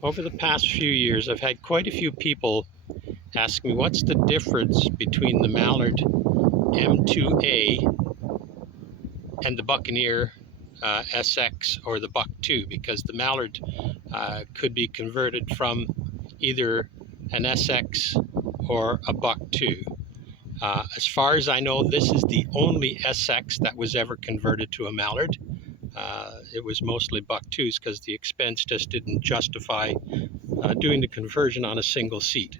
Over the past few years, I've had quite a few people ask me what's the difference between the Mallard M2-A and the Buccaneer SX or the Buck 2, because the Mallard could be converted from either an SX or a Buck 2. As far as I know, this is the only SX that was ever converted to a Mallard. It was mostly Buck 2s because the expense just didn't justify doing the conversion on a single seat.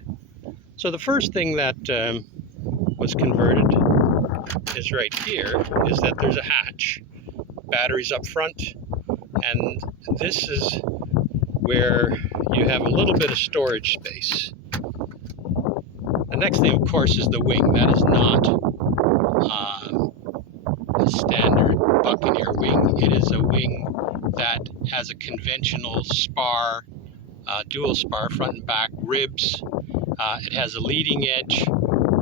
So the first thing that was converted is right here, is that there's a hatch, batteries up front, and this is where you have a little bit of storage space. The next thing, of course, is the wing. That is not a standard Buccaneer wing. It is a wing that has a conventional spar, dual spar, front and back ribs. It has a leading edge,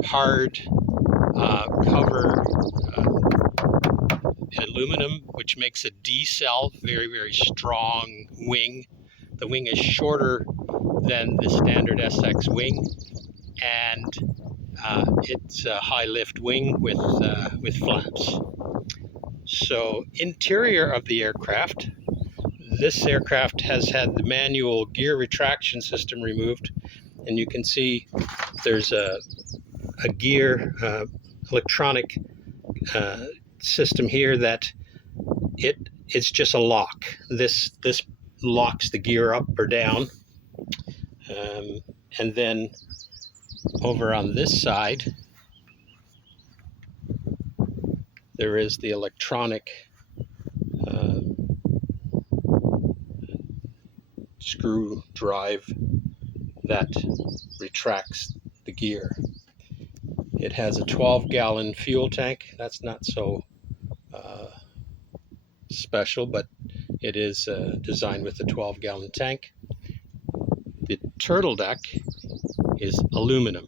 hard cover aluminum, which makes a D-cell, very, very strong wing. The wing is shorter than the standard SX wing, and it's a high lift wing with flaps. So interior of the aircraft, this aircraft has had the manual gear retraction system removed, and you can see there's a gear electronic system here that it's just a lock. This locks the gear up or down, and then over on this side there is the electronic screw drive that retracts the gear. It has a 12-gallon fuel tank. That's not so special, but it is designed with a 12-gallon tank. The turtle deck is aluminum.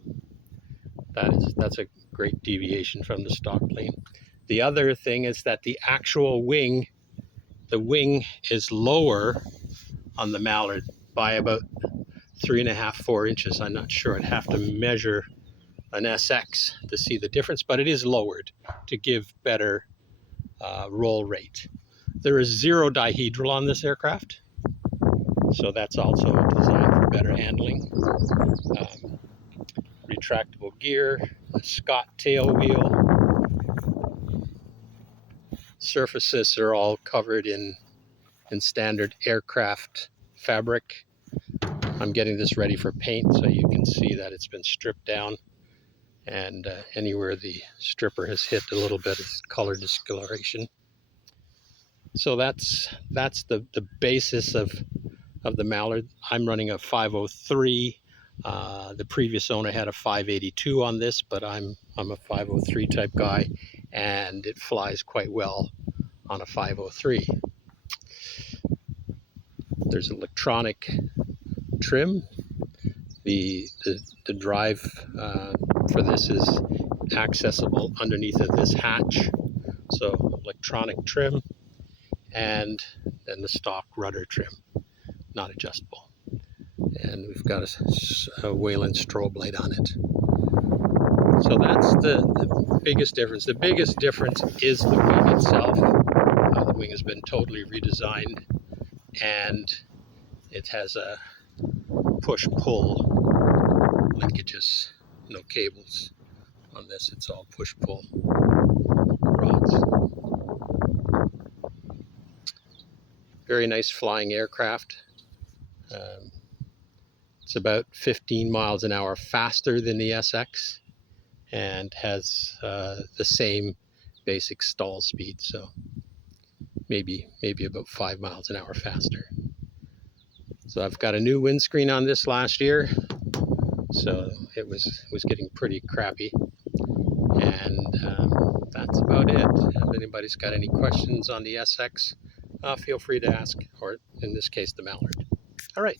That's a great deviation from the stock plane. The other thing is that the actual wing, the wing is lower on the Mallard by about 3.5 to 4 inches. I'm not sure. I'd have to measure an SX to see the difference, but it is lowered to give better roll rate. There is zero dihedral on this aircraft, so that's also designed for better handling. Retractable gear, a Scott tail wheel. Surfaces are all covered in standard aircraft fabric. I'm getting this ready for paint, so you can see that it's been stripped down, and anywhere the stripper has hit a little bit of color discoloration. So that's the basis of the Mallard. I'm running a 503. The previous owner had a 582 on this, but I'm a 503 type guy, and it flies quite well on a 503. There's electronic trim. The drive for this is accessible underneath of this hatch. So electronic trim, and then the stock rudder trim, not adjustable. And we've got a Wayland strobe light on it. So that's the biggest difference. The biggest difference is the wing itself. The wing has been totally redesigned, and it has a push-pull linkages, no cables on this. It's all push-pull rods. Very nice flying aircraft. It's about 15 miles an hour faster than the SX, and has the same basic stall speed, so maybe about 5 miles an hour faster. So I've got a new windscreen on this last year, so it was getting pretty crappy, and that's about it. If anybody's got any questions on the SX, feel free to ask, or in this case the Mallard. All right.